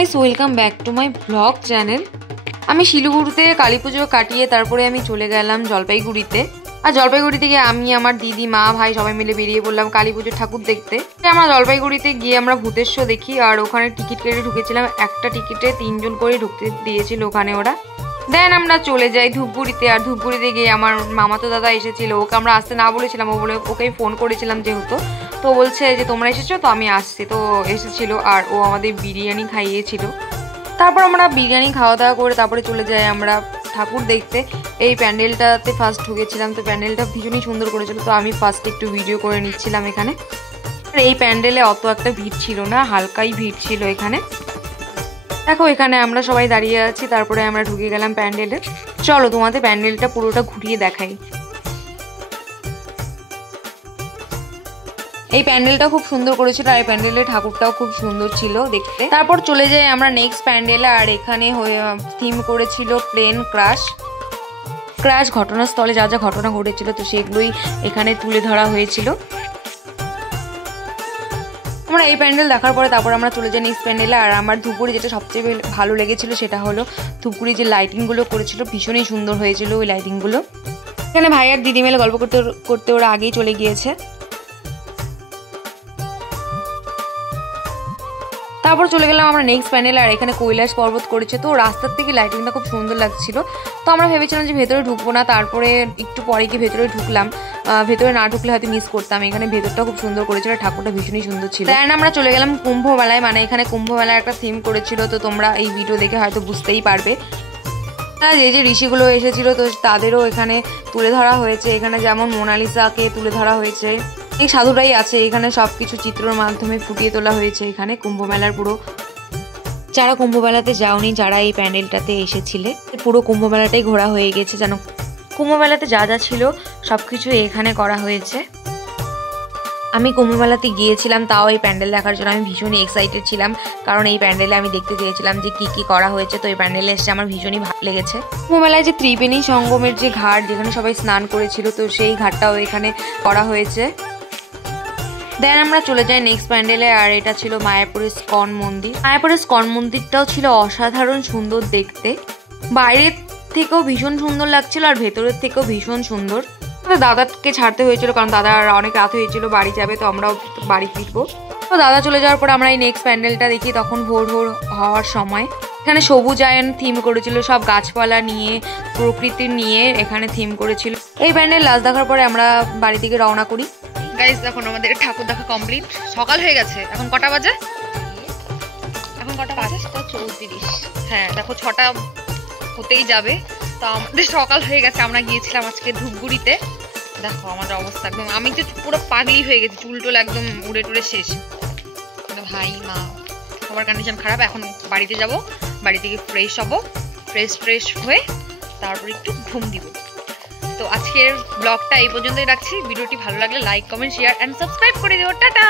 Guys, welcome back to my blog channel. আমি শিলিগুড়িতে কালী পুজো কাটিয়ে তারপরে আমি চলে গেলাম জলপাইগুড়িতে। আর জলপাইগুড়ি থেকে আমি, আমার দিদি, মা, ভাই সবাই মিলে বেরিয়ে পড়লাম কালী পুজোর ঠাকুর দেখতে। আমরা জলপাইগুড়িতে গিয়ে আমরা ভূতের শো দেখি, আর ওখানে টিকিট কেটে ঢুকেছিলাম। একটা টিকিটে 3 জন করে ঢুকতে দিয়েছিল ওখানে ওরা। দেন আমরা চলে যাই ধূপগুড়িতে। আর ধূপগুড়িতে গিয়ে আমার মামাতো দাদা এসেছিল, ওকে আমরা আসতে না বলেছিলাম, ওকে ফোন করেছিলাম যেহেতু, তো বলছে যে তোমরা এসেছো, তো আমি আসছি। তো এসেছিল আর ও আমাদের বিরিয়ানি খাইয়েছিল। তারপর আমরা বিরিয়ানি খাওয়া দাওয়া করে তারপরে চলে যাই আমরা ঠাকুর দেখতে। এই প্যান্ডেলটাতে ফার্স্ট ঢুকেছিলাম, তো প্যান্ডেলটা ভীষণই সুন্দর করেছিল, তো আমি ফার্স্ট একটু ভিডিও করে নিচ্ছিলাম এখানে। আর এই প্যান্ডেলে অত একটা ভিড় ছিল না, হালকাই ভিড় ছিল এখানে। দেখো এখানে আমরা সবাই দাঁড়িয়ে আছি, তারপরে আমরা ঢুকে গেলাম প্যান্ডেলে। চলো তোমাদের প্যান্ডেলটা পুরোটা ঘুরিয়ে দেখাই। এই প্যান্ডেলটা খুব সুন্দর করেছিল, আর এই প্যান্ডেলের ঠাকুরটাও খুব সুন্দর ছিল দেখতে। তারপর চলে যাই আমরা নেক্সট প্যান্ডেলে। আর এখানে থিম করেছিল প্লেন ক্র্যাশ ঘটনাস্থলে যা যা ঘটনা ঘটেছিল, তো সেগুলোই এখানে তুলে ধরা হয়েছিল। আমরা এই প্যান্ডেল দেখার পরে তারপর আমরা চলে যাই নেক্সট প্যান্ডেলে। আর আমার ধূপগুড়ি যেটা সবচেয়ে ভালো লেগেছিল সেটা হলো ধূপগুড়ি যে লাইটিংগুলো করেছিল, ভীষণই সুন্দর হয়েছিল ওই লাইটিংগুলো। এখানে ভাই আর দিদি মিলে গল্প করতে করতে ওরা আগেই চলে গিয়েছে। তারপর চলে গেলাম আমরা নেক্সট প্যান্ডেলে। আর এখানে কৈলাস পর্বত করেছে, তো রাস্তার থেকে লাইটিংটা খুব সুন্দর লাগছিল। তো আমরা ভেবেছিলাম যে ভেতরে ঢুকবো না, তারপরে একটু পরে গিয়ে ভেতরে ঢুকলাম। ভেতরে না ঢুকলে হয়তো মিস করতাম। এখানে ভেতরটা খুব সুন্দর করেছিল, ঠাকুরটা ভীষণই সুন্দর ছিল। দেন আমরা চলে গেলাম কুম্ভ মেলায়। মানে এখানে কুম্ভ মেলায় একটা থিম করেছিল, তো তোমরা এই ভিডিও দেখে হয়তো বুঝতেই পারবে। যে যে ঋষিগুলো এসেছিল, তো তাদেরও এখানে তুলে ধরা হয়েছে। এখানে যেমন মোনালিসাকে তুলে ধরা হয়েছে, এই সাধুরাই আছে এখানে, সবকিছু চিত্রের মাধ্যমে ফুটিয়ে তোলা হয়েছে এখানে কুম্ভ মেলার পুরো। যারা কুম্ভ মেলাতে যাওনি, যারা এই প্যান্ডেলটাতে এসেছিলে, পুরো কুম্ভ মেলাটাই ঘোরা হয়ে গেছে। যেন কুম্ভ মেলাতে যা যা ছিল সবকিছু এখানে করা হয়েছে। আমি কুম্ভ মেলাতে গিয়েছিলাম, তাও এই প্যান্ডেল দেখার জন্য আমি ভীষণই এক্সাইটেড ছিলাম, কারণ এই প্যান্ডেলে আমি দেখতে চেয়েছিলাম যে কি কি করা হয়েছে। তো এই প্যান্ডেলে এসে আমার ভীষণই ভালো লেগেছে। কুম্ভ মেলায় যে ত্রিবেণী সঙ্গমের যে ঘাট, যেখানে সবাই স্নান করেছিল, তো সেই ঘাটটাও এখানে করা হয়েছে। দেন আমরা চলে যাই নেক্সট প্যান্ডেলে। আর এটা ছিল মায়াপুরের স্কন মন্দির। মায়াপুরের স্কন মন্দিরটাও ছিল অসাধারণ সুন্দর দেখতে, বাইরের থেকেও ভীষণ সুন্দর লাগছিল আর ভেতরের থেকেও ভীষণ সুন্দর। দাদাকে ছাড়তে হয়েছিল, কারণ দাদার অনেক রাত হয়েছিল, বাড়ি যাবে, তো আমরাও বাড়ি ফিরবো। তো দাদা চলে যাওয়ার পর আমরা এই নেক্সট প্যান্ডেলটা দেখি, তখন ভোর হওয়ার সময়। এখানে সবুজায়ন থিম করেছিল, সব গাছপালা নিয়ে, প্রকৃতি নিয়ে এখানে থিম করেছিল। এই প্যান্ডেল লাস্ট দেখার পরে আমরা বাড়ি থেকে রওনা করি। গাইস দেখুন আমাদের ঠাকুর দেখা কমপ্লিট, সকাল হয়ে গেছে। এখন কটা বাজে? এখন কটা বাজে? 5:34। হ্যাঁ দেখো 6টা হতেই যাবে। তো আমাদের সকাল হয়ে গেছে। আমরা গিয়েছিলাম আজকে ধূপগুড়িতে। দেখো আমাদের অবস্থা একদম, আমি তো পুরো পাগলি হয়ে গেছি, চুল টুল একদম উড়ে টুড়ে শেষ। ভাই মা সবার কন্ডিশন খারাপ। এখন বাড়িতে যাব, বাড়ি থেকে ফ্রেশ হব, ফ্রেশ হয়ে তারপর একটু ঘুম দিব। তো আজকের ব্লগটা এই পর্যন্তই রাখছি। ভিডিওটি ভালো লাগলে like, comment, share and subscribe করে দিও। টাটা।